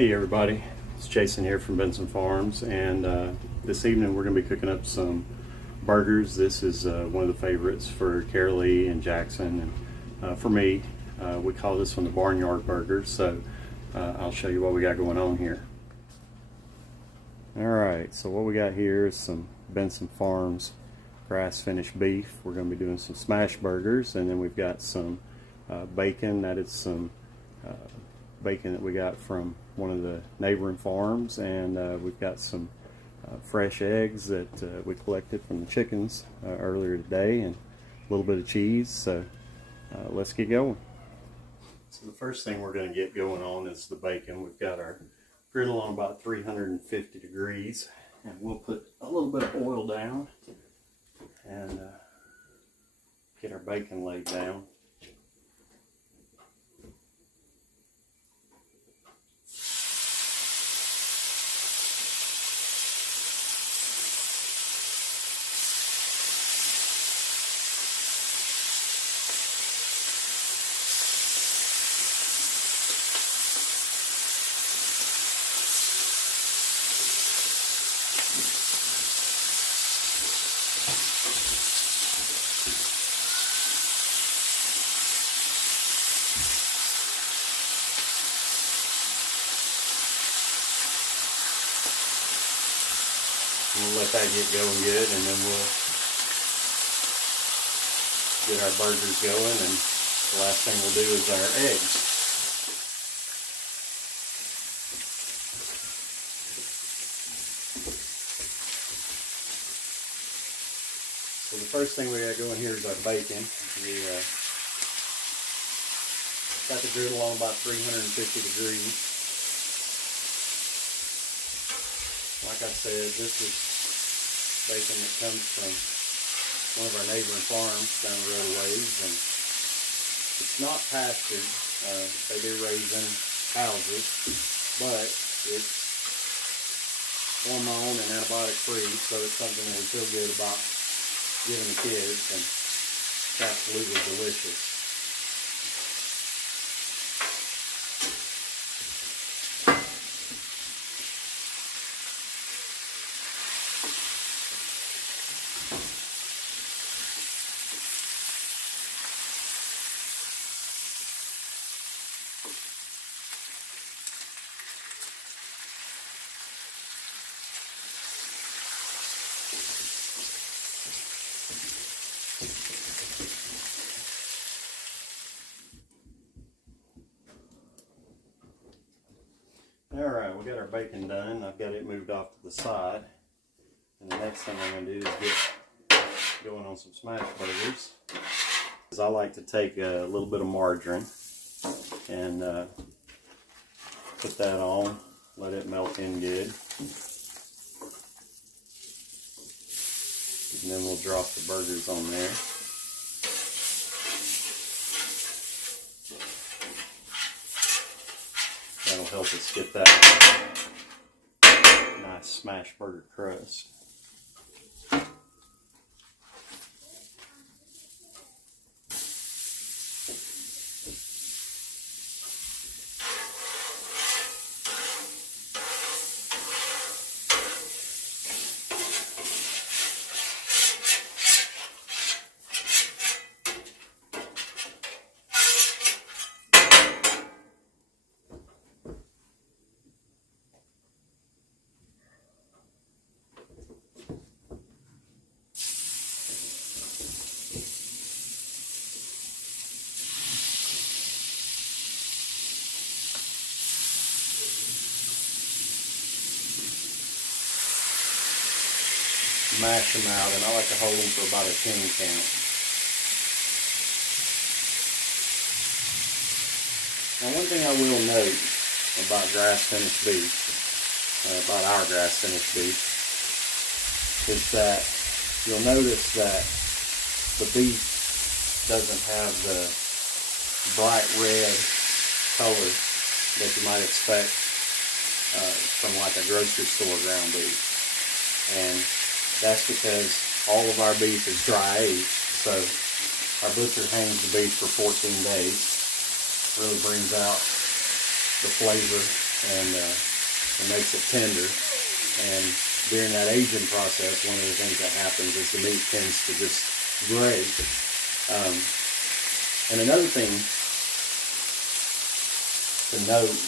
Hey everybody, it's Jason here from Benson Farms, and this evening we're going to be cooking up some burgers. This is one of the favorites for Carolee and Jackson, and for me. We call this one the Barnyard Burgers, so I'll show you what we got going on here. Alright, so what we got here is some Benson Farms grass finished beef. We're going to be doing some smash burgers, and then we've got some bacon. That is some bacon that we got from one of the neighboring farms, and we've got some fresh eggs that we collected from the chickens earlier today, and a little bit of cheese. So let's get going. So the first thing we're going to get going on is the bacon. We've got our griddle on about 350 degrees, and we'll put a little bit of oil down and get our bacon laid down. We'll let that get going good, and then we'll get our burgers going, and the last thing we'll do is our eggs. So the first thing we got going here is our bacon. We got the griddle on about 350 degrees. Like I said, this is bacon that comes from one of our neighboring farms down the road a ways, and it's not pastured. They do raise in houses, but it's hormone and antibiotic free, so it's something that we feel good about giving the kids, and it's absolutely delicious. Alright, we got our bacon done. I've got it moved off to the side. And the next thing I'm going to do is get going on some smash burgers. I like to take a little bit of margarine and put that on, let it melt in good. And then we'll drop the burgers on there. That'll help us get that nice smash burger crust. Mash them out, and I like to hold them for about a 10 count. Now, one thing I will note about grass finished beef, about our grass finished beef, is that you'll notice that the beef doesn't have the bright red color that you might expect from like a grocery store ground beef. And that's because all of our beef is dry aged, so our butcher hangs the beef for 14 days. Really brings out the flavor and it makes it tender. And during that aging process, one of the things that happens is the meat tends to just gray. And another thing to note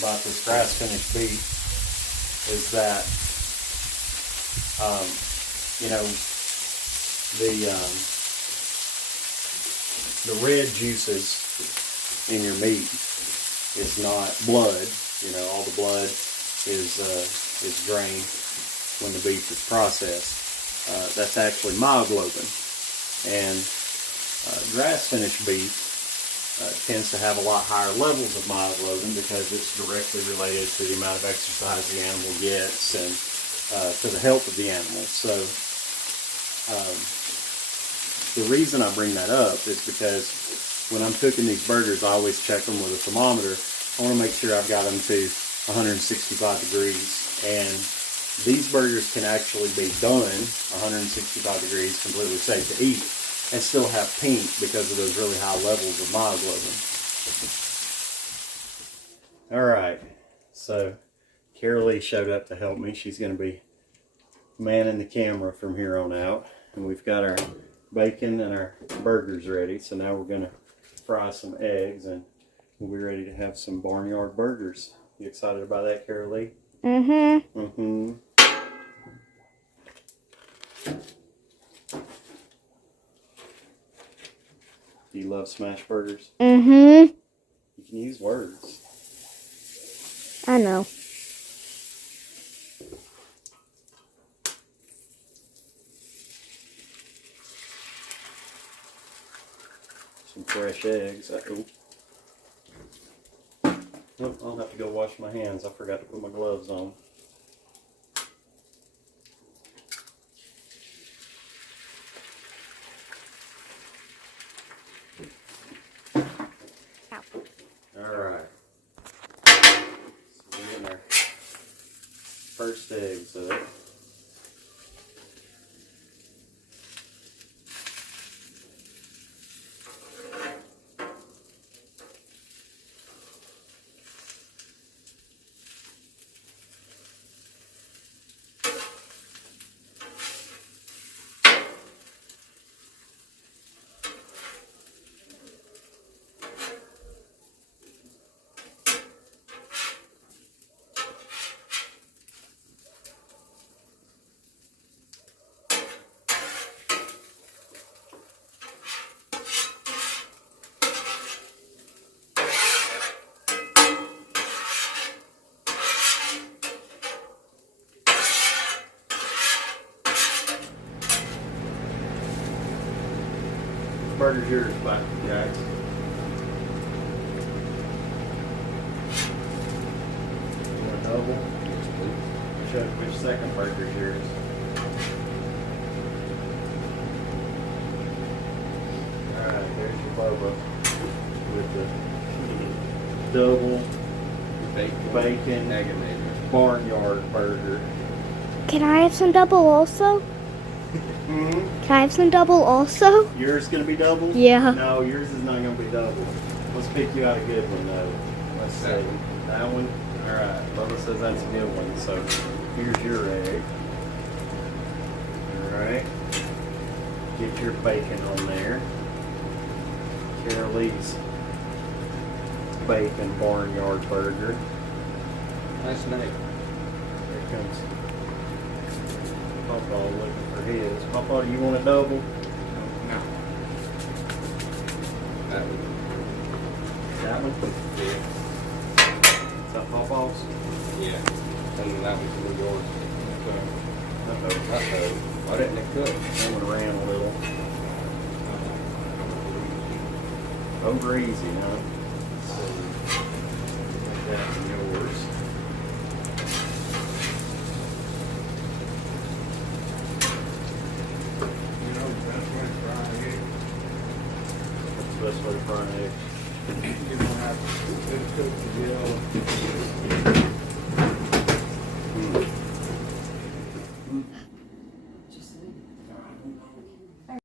about this grass finished beef is that you know, the red juices in your meat is not blood. You know, all the blood is drained when the beef is processed. That's actually myoglobin, and grass finished beef tends to have a lot higher levels of myoglobin because it's directly related to the amount of exercise the animal gets and to the health of the animal. So the reason I bring that up is because when I'm cooking these burgers, I always check them with a thermometer. I want to make sure I've got them to 165 degrees, and these burgers can actually be done 165 degrees, completely safe to eat, and still have pink because of those really high levels of myoglobin. Alright, so Carolee showed up to help me. She's going to be manning the camera from here on out. And we've got our bacon and our burgers ready. So now we're going to fry some eggs and we'll be ready to have some Barnyard burgers. You excited about that, Carolee? Mm-hmm. Mm-hmm. Do you love Smashburgers? Mm-hmm. You can use words. I know. Some fresh eggs. Oh, I'll have to go wash my hands. I forgot to put my gloves on. Alright. So we're getting our first eggs up. Burger's yours, Black Jax. You want a double? Which second burger's yours? Alright, there's your boba with the double bacon Barnyard burger. Can I have some double also? Mm-hmm. Can I have some double also? Yours gonna be double? Yeah. No, yours is not gonna be double. Let's pick you out a good one though. Let's see. That one? Alright, Bubba says that's a good one. So here's your egg. Alright. Get your bacon on there. Carolee's bacon Barnyard burger. Nice name. Here comes Papa looking for his. Papa, do you want a double? No. That one. That one? Yeah. Is that Papa's? Yeah. And that one's one of yours. Uh-oh. Uh-oh. Why didn't it cook? That one ran a little. Over easy, huh? So, that's yours. You know, the best way to fry an egg. What's the best way to fry an egg? You don't have to cook the grill.